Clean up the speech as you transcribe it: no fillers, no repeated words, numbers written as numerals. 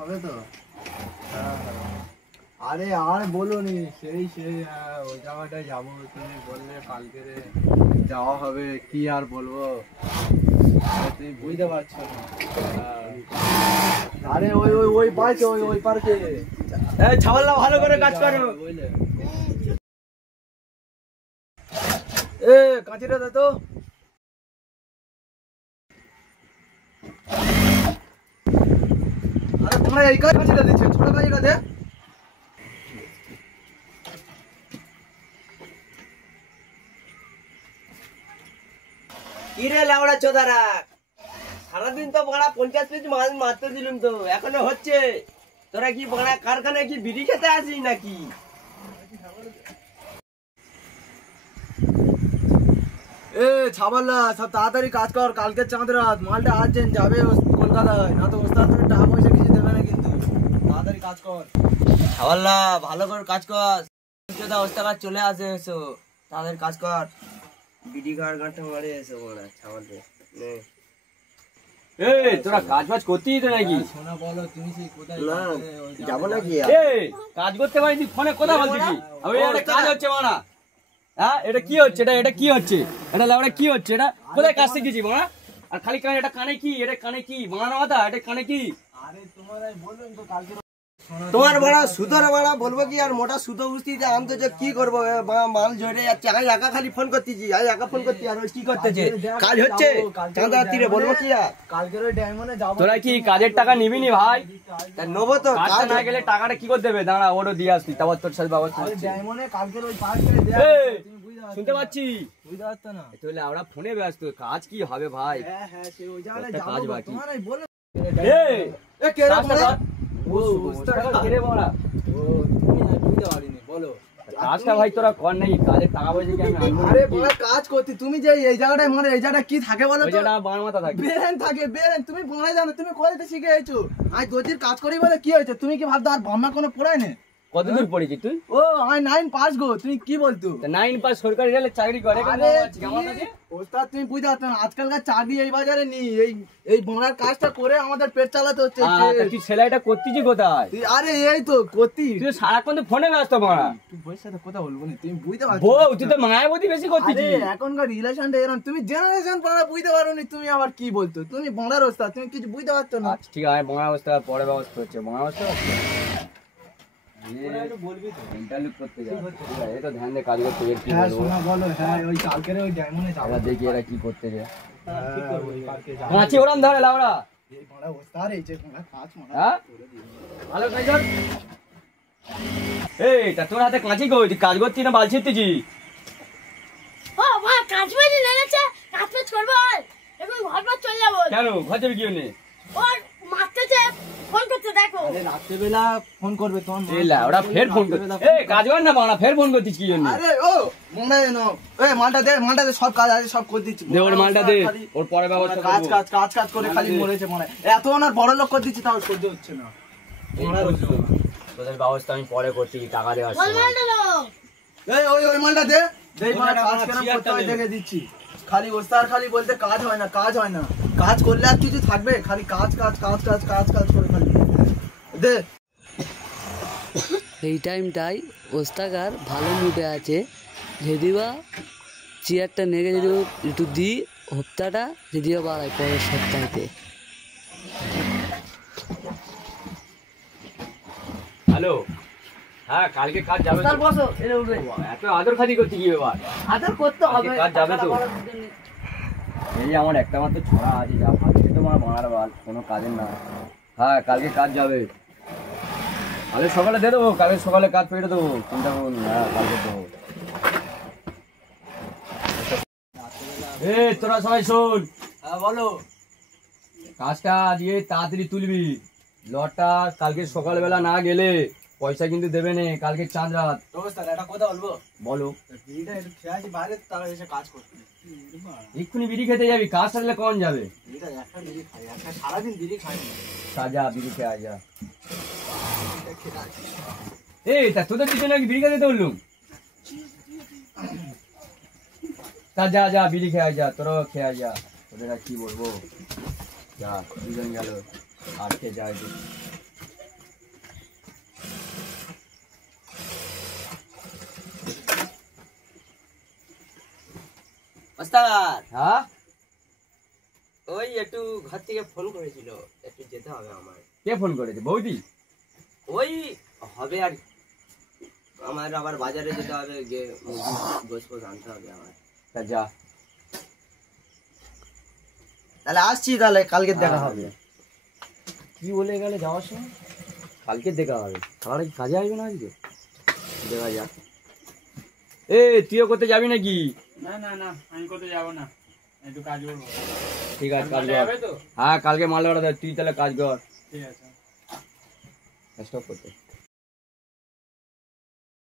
হবে তো? আরে আর বলো নি, সেই সেই ওই জায়গাটায় যাবো, তুমি বললে কালকে যাওয়া হবে, কি আর বলবো, তুমি বুঝতে পারছো না। আরে ওই ওই ওই পার্কে, ওই ওই পার্কে। ছাওয়াল্লা ভালো করে কাজ করো বুঝলে। এ কাঁচিটা দে তো। আরে তোমরা এই কাঁচিটা দিচ্ছ, ছোট কাঁচিটা দে। কিরে লাউড়া চোদারা, সারাদিন তো বাড়া 50 পিস মাছ মারতে দিলাম, তো এখনো হচ্ছে? তোরা কি বাড়া কারখানায় কি বিড়ি খেতে আসিস নাকি? এ ছাবাল্লা, সব তাড়াতাড়ি কাজ কর, কালকে চাঁদ রাত, মালটা আর্জেন্ট যাবে কলকাতায়, না তো ওস্তাদ টাকা পয়সা কিছু দেবে না কিন্তু। তাড়াতাড়ি কাজ কর। ছাওয়াল্লা ভালো করে কাজ কর, চোদা ওস্তাদ চলে আসে, এসো তাদের কাজ কর। বিড়ি গাঁটটা মারে এসো বাড়া ছাওয়ালে। এই তোরা কাজ বাজ করতেই তো নাকি? শোনা বলো, তুমি সেই কোথায় না যাবো নাকি? এই কাজ করতে পারি, তুই ফোনে কথা বলছিস? আমি এটা কাজ হচ্ছে মানা। হ্যাঁ এটা কি হচ্ছে? এটা কি হচ্ছে? এটা লাউড়া কি হচ্ছে? এটা কোথায় কাজ শিখেছি মানা? আর খালি কানে, এটা কানে কি? এটা কানে কি বানানো কথা? এটা কানে কি? আরে তোমার বললাম তো কালকে তোমার বড়া সুতোর বড়া বলবো কি, আর মোটা সুতো বুঝতে আমি তো যে কি করবো, মাল ঝরে যাচ্ছে। আমি একা খালি ফোন করতেছি, আমি একা ফোন করছি, আর ওই কি করতেছে? কাজ হচ্ছে চাঁদা তীরে বলবো কি? আর কালকের ওই ডায়মন্ডে যাবো। তোরা কি কাজের টাকা নিবি নি ভাই? নেবো তো, কাজটা না গেলে টাকাটা কি করে দেবে? দাঁড়া ওরও দিয়ে আসবি, তারপর তোর সাথে ব্যবস্থা হচ্ছে। ডায়মন্ডে কালকের ওই পার্কে এই, শুনতে পাচ্ছি? বুঝতে পারছো না? তাহলে আমরা ফোনে ব্যস্ত, কাজ কি হবে ভাই? হ্যাঁ হ্যাঁ, সেই ওই জায়গাটায় একটা যাবো। কাজ বাকি। তোমার এই বলো। এই এ কে রে কাজটা বড়া? কর। কে রে বড়া? ও তুমি না, বুঝতে পারিনি, বলো। কাজটা ভাই তোরা কর নাকি? কাজের টাকা পয়সা কি আমি আনবো আরে নাকি? বড়া কাজ করতে তুমি যে এই জায়গাটায় মানে এই জায়গাটা কি থাকে বলো ওই তো? যেটা বাবার মাথা থাকে। বেরেন থাকে, বেরেন। তুমি বাংলা জানো, তুমি কোথাতে শিখে এসেছো? আজ দর্জির কাজ করি বলে কি হয়েছে? তুমি কি ভাবতো আর বাম্মা কোনো পড়ায় না? কত দূর পড়েছিস তুই? ও আমি 9 পাস গো, তুমি কি বলতো? 9 পাস সরকারি রেলে চাকরি করে কেন? আরে কেমন আছে? ওস্তাদ তুমি বুঝতে পারছো না, আজকালকার চাকরি এই বাজারে নেই। এই এই বাংলার কাজটা করে আমাদের পেট চালাতে হচ্ছে। তুই সেলাইটা করতেছিস কোথায়? আরে এই তো করতি। তুই সারাক্ষণ তো ফোনে ব্যস্ত মারা। তুই বউয়ের সাথে কথা বলবো না, তুমি বুঝতে পারছো? বউ তুই তো মায়াবতী বেশি আরে করতেছিস। এখনকার রিলেশনটা এরকম, তুমি জেনারেশন বাংলা বুঝতে পারো নি। তুমি আবার কি বলতো? তুমি বাংলার ওস্তাদ, তুমি কিছু বুঝতে পারছো না। আচ্ছা ঠিক আছে, বাংলা অবস্থা পরে ব্যবস্থা হচ্ছে। বাংলা অবস্থা ইন্টারভিউ করতে যাবে, ঠিক আছে? এই তো ধ্যান দিয়ে কাজ করতে গেলে কি হ্যাঁ বলবো? শোনা বলো। হ্যাঁ ওই কালকের ওই ডায়মন্ডে যাবো। এরা দেখি এরা কি করতে যায়। কি করবো ওই পার্কে যাবো। কাঁচি ওরাম ধরে লাউড়া। এই বাংলা ওস্তাদ এই যে বাংলা কাজ মারা হ্যাঁ করে দিও। ভালো কাজ কর। এই তা তোর হাতে কাঁচি কই? তুই কাজ করছিস না বাল ছিটতেছিস? ও মা কাজ বাজি নেনেছে, কাজ বাজ করবো এখন ঘর পর চলে যাবো। কেন ঘর যাবি কি হলে? ওর মারতেছে, ফোন করতে দেখো। আরে রাত্রেবেলা ফোন করবে তোমার মা। এই লাউড়া ফের ফোন করছিস? এই কাজ কর না বাড়া, ফের ফোন করছিস কি জন্য? আরে ও মনে না, এই মালটা দে, সব কাজ আছে, সব করে দিচ্ছি। দে ওর মালটা দে, ওর পরে ব্যবস্থা কাজ করবো। কাজ কাজ কাজ করে খালি মরেছে মনে হয়। এত ওনার বড় লোক করে দিচ্ছি, তাও সহ্য হচ্ছে না। তোদের ব্যবস্থা আমি পরে করছি, টাকা দেওয়ার বল সময়। মালটা দাও। এই ওই ওই মালটা দে, দেই মাল ওখানে কাজ আমার কেন চেয়ারটা করতে হয় নেই। দেখে দিচ্ছি। খালি ওস্তাদ খালি বলতে কাজ হয় না, কাজ হয় না। কাজ করলে আর কিছু থাকবে? খালি কাজ কাজ কাজ কাজ কাজ কাজ করে খালি দে। এই টাইমটাই ওস্তাগার ভালো মুডে আছে, যদিবা চেয়ারটা নেগে যদি একটু দিই, হপ্তাটা যদিও বাড়ায় পরের সপ্তাহেতে। হ্যালো, হ্যাঁ কালকে কাজ যাবে তো? বসো, এটা উঠবে। এত আদর খাতি করতে কি ব্যাপার? আদর করতে হবে, কালকে কাজ যাবে তো? এই আমার একটা মাত্র ছড়া আছে, যা ভাবছি তোমার মার বাল, কোনো কাজের না। হ্যাঁ কালকে কাজ যাবে, কালকে সকালে দিয়ে দেবো, কালকে সকালে কাজ পেয়ে দেবো, চিন্তা করুন। হ্যাঁ কালকে দেবো। তোরা সবাই শোন, হ্যাঁ বলো। কাজটা দিয়ে তাড়াতাড়ি তুলবি। লটটা কালকে সকালবেলা না গেলে পয়সা কিন্তু দেবে নে, কালকে চাঁদ রাত। ওস্তাদ একটা কথা বলবো? বলো। বিড়িটা একটু খেয়ে আসি বাইরে, তারা এসে কাজ করতে। এক্ষুনি বিড়ি খেতে যাবি? কাজ সারলে কখন যাবে? বিড়িটা একটা বিড়ি খাই, একটা সারাদিন বিড়ি খাই না। সাজা বিড়ি খেয়ে আজা। এই তা তোদের পিছনে নাকি বিড়ি খেতে বললুম? তা যা যা বিড়ি খেয়ে আয়, যা তোরাও খেয়ে আয়, যা। তোদের আর কি বলবো, যা দুজন গেল আর কে যায়। ওস্তাদ হ্যাঁ ওই একটু ঘর থেকে ফোন করেছিল, একটু যেতে হবে আমার। কে ফোন করেছে? বৌদি? ওই হবে আর আমার আবার বাজারে যেতে হবে, গিয়ে গোস আনতে হবে আমার। তা যা। তাহলে আসছি, তাহলে কালকে দেখা হবে। কি বলে গেলে যাওয়ার সময়? কালকে দেখা হবে। তাহলে কি কাজে আসবে না আজকে? দেখা যাক। তুইও করতে যাবি নাকি? না না না, আমি কোথাও যাবো না, একটু কাজ করবো। ঠিক আছে, কাজ মালে কর। যাবে তো? হ্যাঁ, কালকে মাল অর্ডার, তুই তাহলে কাজ কর। ঠিক আছে। স্টপ করতে।